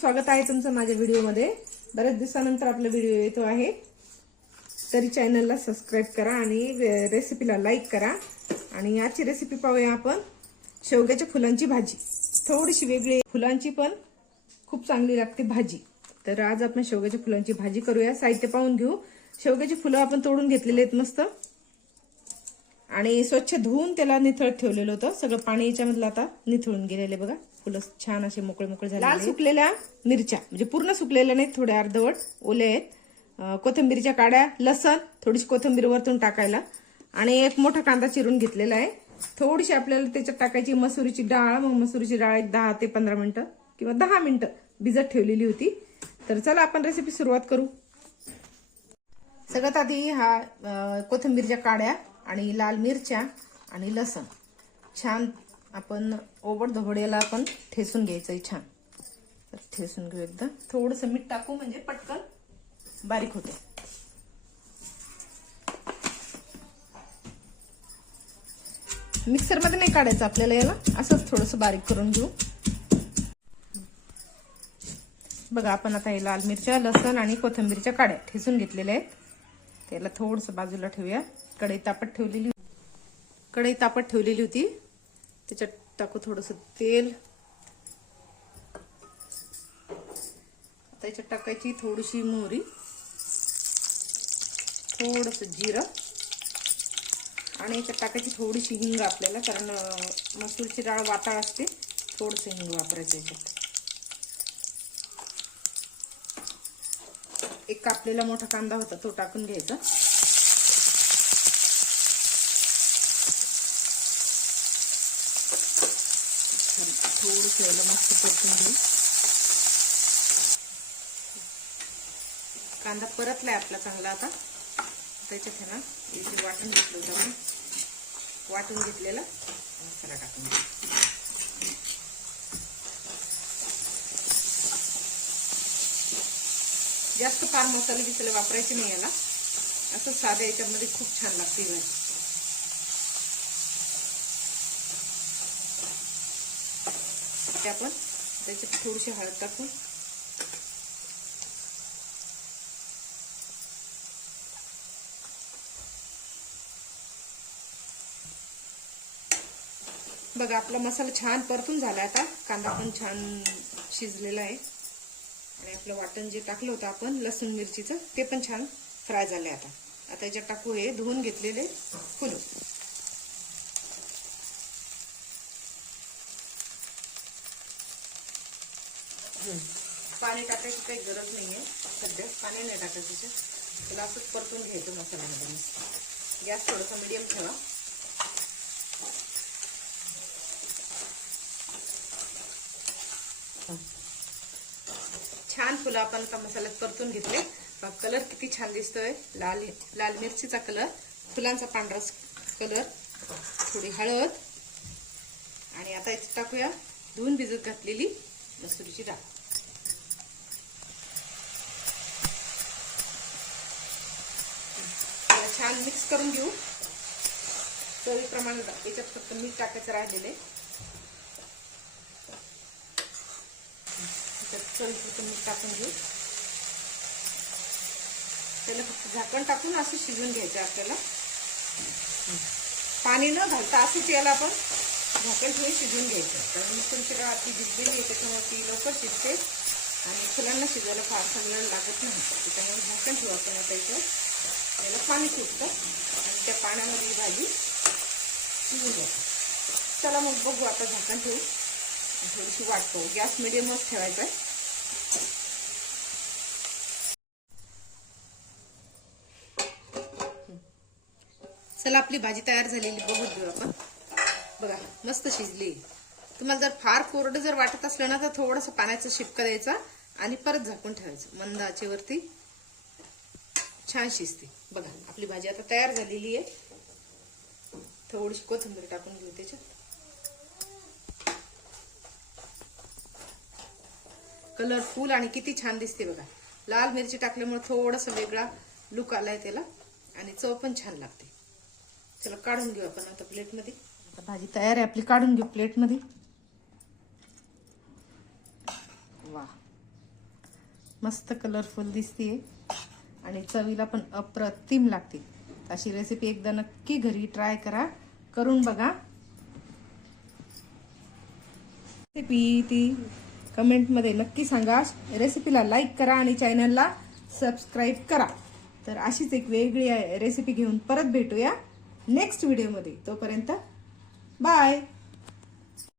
स्वागत आहे तुमचं माझ्या व्हिडिओमध्ये। बरेच दिवसानंतर आपला व्हिडिओ येतो आहे, तरी चॅनलला सबस्क्राइब करा आणि रेसिपीला लाईक करा। आणि आजची रेसिपी पाहूया आपण शेवग्याच्या फुलांची भाजी। थोडीशी वेगळी, फुलांची पण खूप चांगली लागते भाजी। तर आज आपण शेवग्याच्या फुलांची भाजी करूया। साहित्य पाहून घेऊ। शेवग्याची फुलं आपण तोडून घेतलेले आहेत मस्त, आणि स्वच्छ धुवून त्याला निथळत ठेवलेलं होतं। सगळं पाणी याच्यामधलं आता निथळून गेलेले बघा। फुलं छान असे मोकळे मोकळे झाले। लाल सुकलेल्या मिरच्या, म्हणजे पूर्ण सुकलेल्या नाहीत, थोड्या अर्धवट ओले आहेत। कोथिंबीरच्या काड्या, लसण, थोडीशी कोथिंबीर वरतून टाकायला, आणि एक मोठा कांदा चिरून घेतलेला आहे। थोडीशी आपल्याला त्याच्यात टाकायची मसुरीची डाळ। मग मसुरीची डाळ एक 10 ते 15 मिनिटं किंवा 10 मिनिटं भिजत ठेवलेली होती। तर चला आपण रेसिपी सुरुवात करू। सगळ्यात आधी हा कोथिंबीरच्या काड्या आणि लाल मिरच्या आणि लसण छान आपण ओबडधोबड याला आपण ठेसून घ्यायचंय छान। तर ठेसून घेऊ एकदा। थोडंसं मीठ टाकू म्हणजे पटकन बारीक होते। मिक्सर मध्ये नाही काढायचं आपल्याला, याला असंच थोडंसं बारीक करून घेऊ। बघा आपण आता हे लाल मिरच्या, लसण आणि कोथिंबीरच्या काड्या ठेसून घेतलेल्या आहेत। त्याला थोडंसं बाजूला ठेवूया। कढई तापत ठेवलेली होती, त्याच्यात टाकू थोडंसं तेल। आता याच्यात टाकायची थोडीशी मोहरी, थोडंसं जिरं, आणि याच्यात टाकायची थोडीशी हिंग आपल्याला, कारण मसूरची डाळ वाटाळ असते, थोडंसं हिंग वापरायचं याच्यात। एक कापलेला मोठा कांदा होता तो टाकून घ्यायचा। थोडंसं याला मस्त परतून घेऊ। कांदा परतलाय आपला चांगला। आता त्याच्यात आहे ना हे वाटून घेतलं होतं आपण, वाटून घेतलेला मसाला टाकून घेऊ। जास्त फार मसाले बिसाले वापरायचे नाही याला, असं साध्या याच्यामध्ये खूप छान लागते भाजी। आपण त्याच्यात थोडीशी हळद टाकून, बघा आपला मसाला छान परतून झाला। आता कांदा पण छान शिजलेला आहे, आणि आपलं वाटण जे टाकलं होतं आपण लसूण मिरचीचं ते पण छान फ्राय झालंय। आता याच्यात टाकू हे धुवून घेतलेले फुलं। पाणी टाकायची काही गरज नाहीये, सध्या पाणी नाही टाकायचं। त्याला असंच परतून घ्यायचं मसाल्यामध्ये। गॅस थोडासा मीडियम ठेवा। छान फुलं आपण आता मसाल्यात परतून घेतले। कलर किती छान दिसतोय, लाल लाल मिरचीचा कलर, फुलांचा पांढरा कलर, थोडी हळद, आणि आता इथे टाकूया धुवून भिजत घातलेली मसुरीची डाळ। छान मिक्स करून घेऊ। चवीप्रमाणे याच्यात फक्त मीठ टाकायचं राहिलेले, चवीपुरतं मीठ टाकून घेऊ। त्याला फक्त झाकण टाकून असं शिजवून घ्यायचं आपल्याला, पाणी न घालता असंच याला आपण झाकण ठेवून शिजवून घ्यायचं। कारण मसूरची डाळ ती भिजलेली आहे, त्याच्यामुळे ती लवकर शिजते आणि फुलांना शिजायला फार चांगलं लागत नाही। त्याच्यामुळे झाकण ठेवू आपण। आता इथं याला पाणी सुटतं आणि त्या पाण्यामध्ये ही भाजी शिजून जाते। चला मग बघू, आता झाकण ठेवू, थोडीशी वाट पाहू। गॅस मिडियमच ठेवायचा आहे। चला आपली भाजी तयार झालेली बघू घेऊ आपण। बघा मस्त शिजली। तुम्हाला जर फार कोरडं जर वाटत असलं ना, तर थोडंसं पाण्याचा शिपका द्यायचा आणि परत झाकून ठेवायचं मंद आचेवरती। छान शिजते। बघा आपली भाजी आता तयार झालेली आहे। थोडीशी कोथिंबीर टाकून घेऊ त्याच्यात। कलरफुल आणि किती छान दिसते बघा। लाल मिरची टाकल्यामुळे थोडासा वेगळा लुक आलाय त्याला, आणि चव पण छान लागते। चला काढून घेऊ आपण आता प्लेटमध्ये। आता भाजी तयार आहे आपली, काढून घेऊ प्लेटमध्ये। वाह मस्त कलरफुल दिसते आणि चवीला पण अप्रतिम लागते. अशी रेसिपी एकदा नक्की घरी ट्राय करा, करून बघा. रेसिपी ती कमेंटमध्ये नक्की सांगा. रेसिपीला लाईक करा आणि चॅनलला सबस्क्राईब करा. तर अशीच एक वेगळी रेसिपी घेऊन परत भेटूया नेक्स्ट व्हिडिओमध्ये. तोपर्यंत बाय.